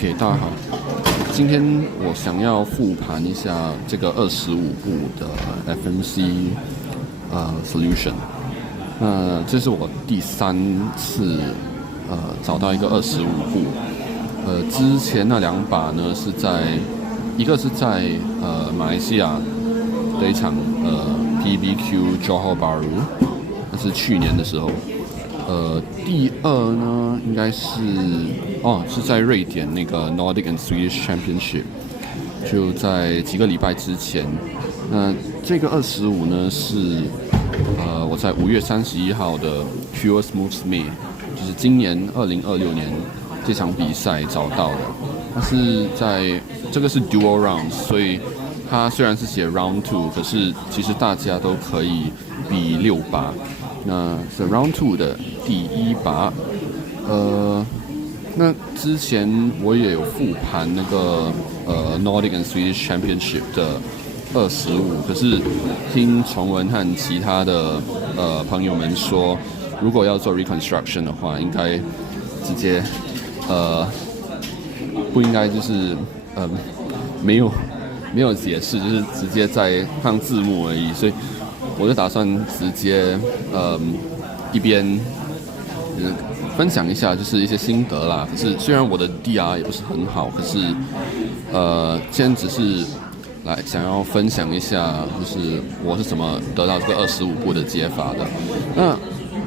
OK， 大家好，今天我想要复盘一下这个25步的 FMC solution。那这是我第3次找到一个25步。之前那2把呢是一个是在马来西亚的一场PBQ Johor Bahru， 那是去年的时候。第2呢应该是在瑞典那个 Nordic and Swedish Championship， 就在几个礼拜之前。那这个25呢是我在5月31号的 Pure Smooth May， 就是今年2026年这场比赛找到的。它是这个是 Dual Rounds， 所以它虽然是写 Round 2， 可是其实大家都可以比6把。那是 Round 2的第1把。那之前我也有复盘那个Nordic and Swedish Championship 的25，可是听崇文和其他的朋友们说，如果要做 reconstruction 的话，应该直接不应该就是没有解释，就是直接在放字幕而已，所以我就打算直接一边分享一下就是一些心得啦。可是虽然我的 DR 也不是很好，可是今天只是想要分享一下，就是我是怎么得到这个25步的解法的。那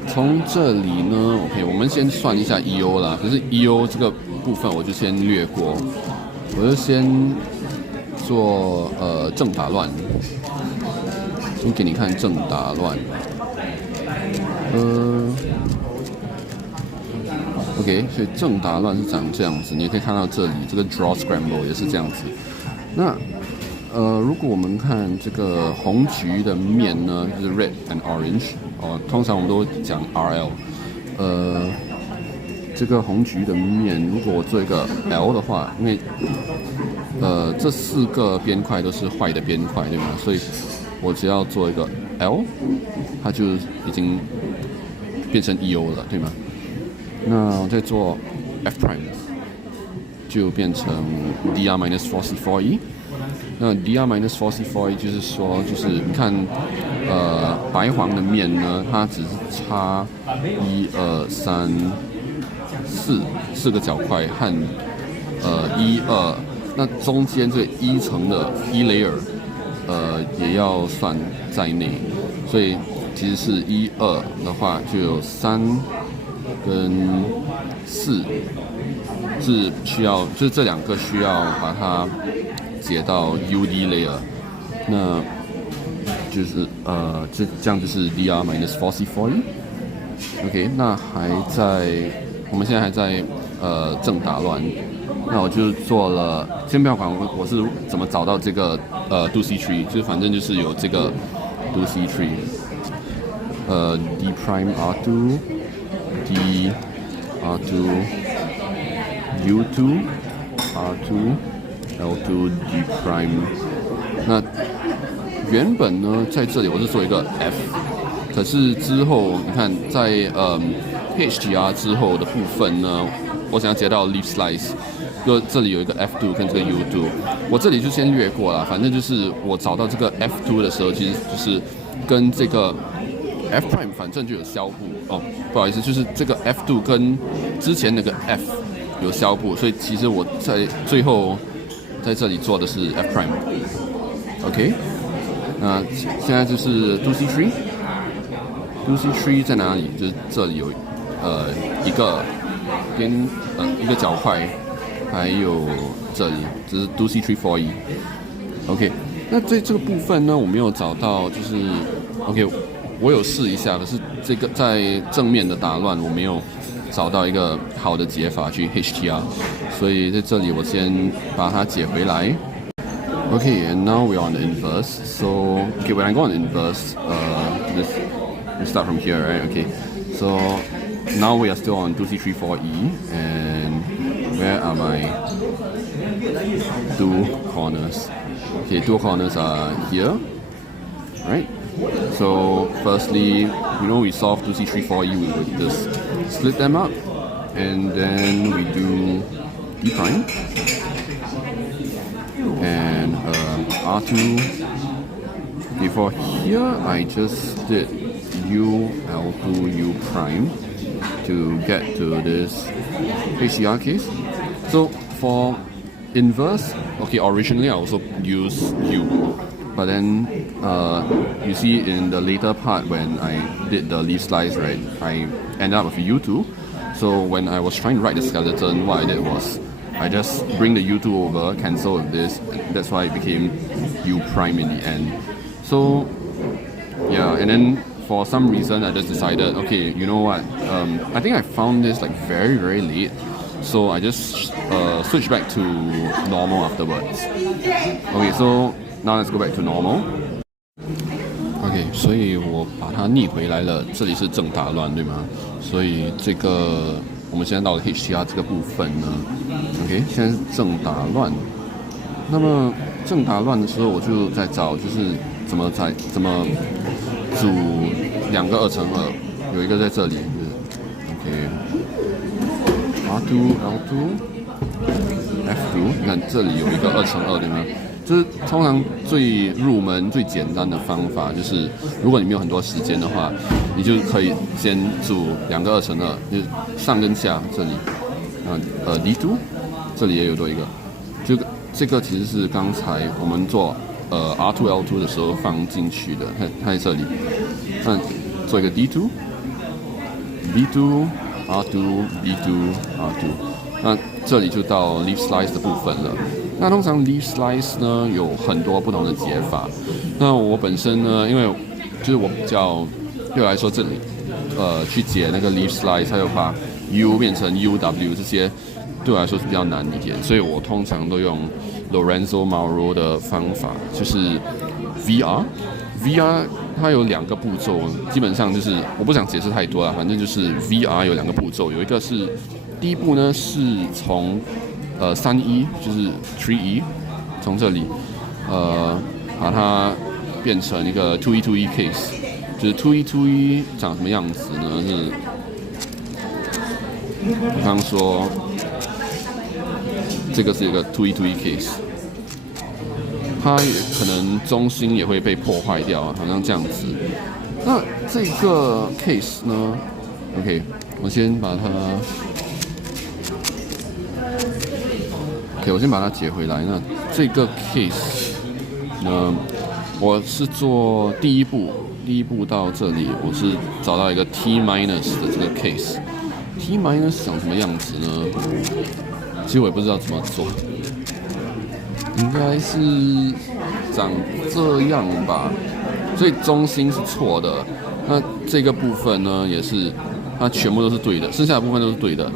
从这里呢 ，OK， 我们先算一下 EO 啦。可是 EO 这个部分我就先略过，我就先做正打乱。先给你看正打乱。OK， 所以正打乱是长这样子，你也可以看到这里这个 draw scramble 也是这样子。那如果我们看这个红橘的面呢，就是 red and orange， 通常我们都讲 RL。这个红橘的面，如果我做一个 L 的话，因为这4个边块都是坏的边块，对吗？所以我只要做一个 L， 它就已经变成 EO 了，对吗？那我再做 F prime， 就变成 DR minus 4C4E。那 DR minus 4C4E 就是你看，白黄的面呢，它只是差1、2、3、4个角块和1、2，那中间这1层的1 layer。也要算在内，所以其实是1、2的话，就有3跟4是需要，就是这2个需要把它解到 UD layer， 那就是这样就是 DR minus 4C4E。OK， 那我们现在还在正打乱。那我就做了，先不要管我是怎么找到这个do-si tree， 就是反正就是有这个 do-si tree， D prime R2 D R2 U2 R2 L2 D prime。那原本呢在这里我是做一个 F， 可是之后你看在HDR 之后的部分呢，我想要接到 leaf slice。就这里有一个 F2 跟这个 U2， 我这里就先略过了。反正就是我找到这个 F2 的时候，其实就是跟这个 F prime 反正就有消步不好意思，就是这个 F2 跟之前那个 F 有消步，所以其实我在最后在这里做的是 F prime。OK， 那现在就是 do-si tree。do-si tree 在哪里？就是这里有一个角块。还有这里，这是 do-si tree 4E。OK， 那这个部分呢，我没有找到，就是 OK， 我有试一下，可是这个在正面的打乱，我没有找到一个好的解法去 HTR， 所以在这里我先把它解回来。Okay, and now we're on the inverse. So, okay, when I go on the inverse, let's start from here, right? Okay, so now we are still on do-si tree 4E, and where are my 2 corners? Okay, 2 corners are here, right? So firstly, we solve do-si tree 4E, we just split them up, and then we do D prime, and R2. Before here, I just did U L2 U prime to get to this HDR case. So for inverse, okay, originally I also used U, but then you see in the later part when I did the leaf slice, right, I ended up with U2. So when I was trying to write the skeleton, what I did was I just bring the U2 over, cancel with this, and that's why it became U prime in the end. So yeah, and then for some reason I just decided, okay, you know what, I think I found this like very, very late, so I just switched back to normal afterwards. Okay, so now let's go back to normal. OK， 所以我把它逆回来了，这里是正打乱，对吗？所以这个我们现在到了 HDR 这个部分呢 ，OK， 现在是正打乱。那么正打乱的时候，我就在找就是怎么组2个2×2，有一个在这里，就是 OK，R2L2F2， 你看这里有一个2×2，对吗？就是通常最入门、最简单的方法，就是如果你没有很多时间的话，你就可以先组2个2×2，就是上跟下这里，D2， 这里也有多一个，就这个其实是刚才我们做R2 L2 的时候放进去的，它在这里，做一个 D2 R2 D2 R2， 那这里就到 leaf slice 的部分了。那通常 leaf slice 呢有很多不同的解法。那我本身呢，因为就是我比较对我来说这里去解那个 leaf slice， 它又把 U 变成 UW 这些对我来说是比较难一点，所以我通常都用 Lorenzo Mauro 的方法，就是 VR 它有2个步骤，基本上就是我不想解释太多了，反正就是 VR 有2个步骤，有一个是第一步呢是从3E 就是 3E 从这里把它变成一个 2E case， 就是 2E 长什么样子呢？是比方说这个是一个 2E case， 它也可能中心也会被破坏掉，好像这样子。那这个 case 呢 ？OK， 我先把它。OK， 我先把它解回来。那这个 case 呢，我是做第一步到这里，我是找到一个 T- 的这个 case。T- 长什么样子呢？其实我也不知道怎么做，应该是长这样吧。所以中心是错的，那这个部分呢也是，它全部都是对的，剩下的部分都是对的。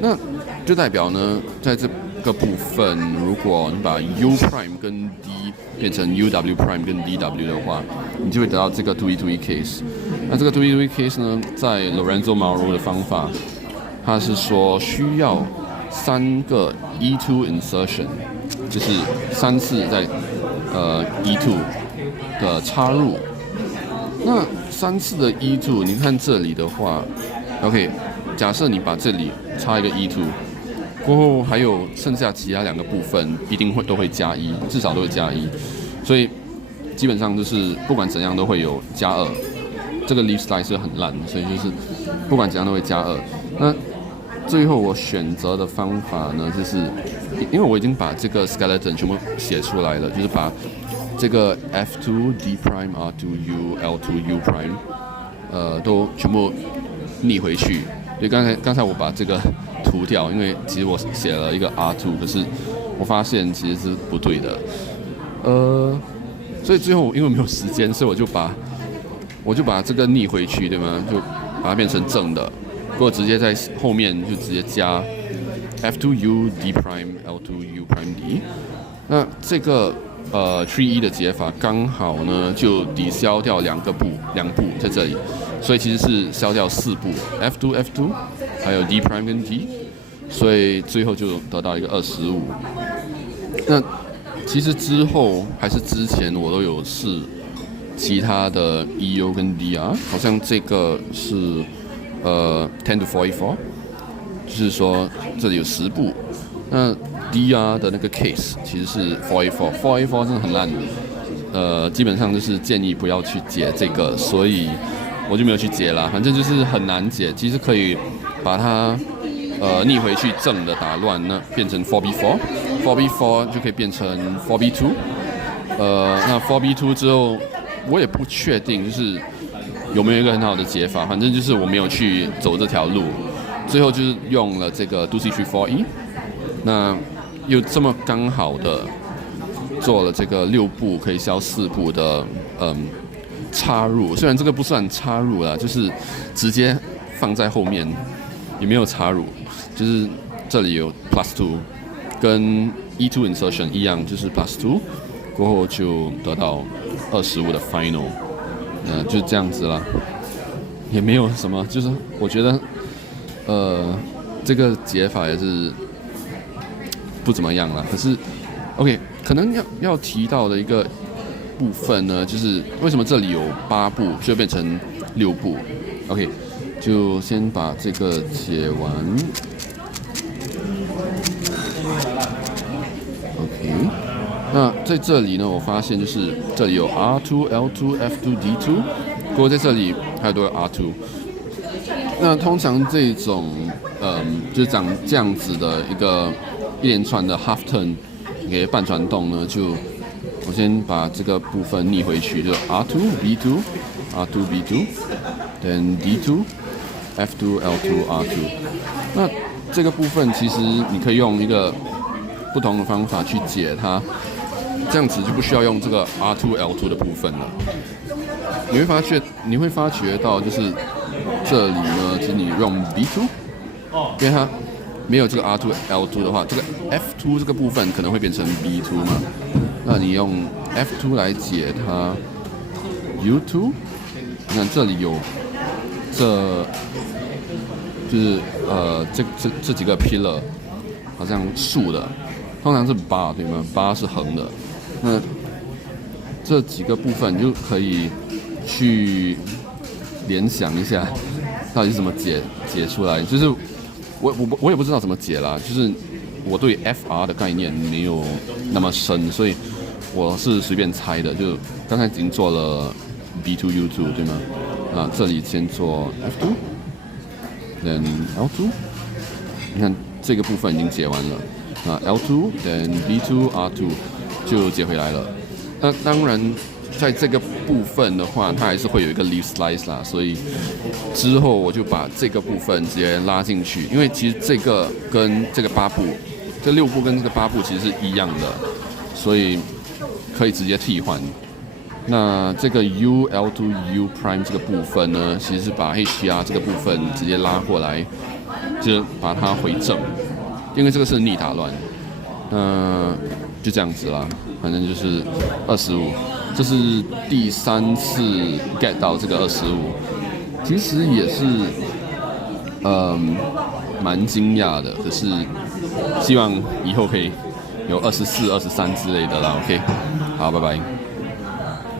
那就代表呢，在这个部分，如果你把 U prime 跟 D 变成 UW prime 跟 DW 的话，你就会得到这个 2E case。那这个 2E case 呢，在 Lorenzo Mauro 的方法，它是说需要3个 E2 insertion， 就是3次在E2 的插入。那3次的 E2， 你看这里的话 ，OK， 假设你把这里插一个 E2。过后还有剩下其他2个部分一定都会加1，至少都会加1，所以基本上就是不管怎样都会有加2。这个 leaf slice 是很烂，所以就是不管怎样都会加2。那最后我选择的方法呢，就是因为我已经把这个 skeleton 全部写出来了，就是把这个 F2 D prime R2 U L2 U prime 都全部逆回去。对，刚才我把这个涂掉，因为其实我写了一个 R2， 可是我发现其实是不对的，所以最后因为没有时间，所以我就把这个逆回去，对吗？就把它变成正的，或者直接在后面就直接加 F2U D prime L2U prime D。那这个3E 的解法刚好呢就抵消掉2步在这里。所以其实是消掉4步 ，F2， 还有 D prime 跟 D， 所以最后就得到一个25。那其实之后还是之前我都有试其他的 EU 跟 DR， 好像这个是10 to 44，就是说这里有10步，那 DR 的那个 case 其实是 4A4 真的很烂，基本上就是建议不要去解这个，所以我就没有去解啦。反正就是很难解，其实可以把它逆回去正的打乱，那变成 4B4 就可以变成 4B2。那 4B2 之后，我也不确定就是有没有一个很好的解法，反正就是我没有去走这条路，最后就是用了这个 2C3 4E。那又这么刚好的做了这个6步可以消4步的插入，虽然这个不算插入啦，就是直接放在后面，也没有插入，就是这里有 +2， 跟 E2 insertion 一样，就是 +2， 过后就得到25的 final，就这样子啦，也没有什么，就是我觉得这个解法也是不怎么样啦，可是 OK， 可能要提到的一个部分呢，就是为什么这里有8步就变成6步 ？OK， 就先把这个解完。OK， 那在这里呢，我发现就是这里有 R2、L2、F2、D2， 不过在这里还有多个 R2。那通常这种就是长这样子的一连串的 half turn 给半传动呢，就我先把这个部分逆回去，就 R2、B2、R2、B2，then D2、F2、L2、R2。那这个部分其实你可以用一个不同的方法去解它，这样子就不需要用这个 R2、L2 的部分了。你会发觉到就是这里呢，就是你用 B2， 因为它没有这个 R2、L2 的话，这个 F2 这个部分可能会变成 B2 嘛。那你用 F2 来解它 U2， 你看这里有就是这几个 pillar 好像竖的，通常是 bar 对吗？ bar 是横的，那这几个部分就可以去联想一下，到底是怎么解出来。就是我也不知道怎么解啦，就是我对 FR 的概念没有那么深，所以我是随便猜的。就刚才已经做了 B2U2 对吗？啊，这里先做 F2，then L2， 你看这个部分已经解完了。啊 L2，then B2R2 就解回来了。那当然，在这个部分的话，它还是会有一个 leaf slice 啦，所以之后我就把这个部分直接拉进去，因为其实这个跟这个8步，这6步跟这个8步其实是一样的，所以可以直接替换。那这个 UL2U prime 这个部分呢，其实是把 HDR 这个部分直接拉过来，就把它回正，因为这个是逆打乱。就这样子啦，反正就是25，这是第3次 get 到这个25，其实也是蛮惊讶的，可是希望以后可以有24、23之类的啦。OK， 好，拜拜。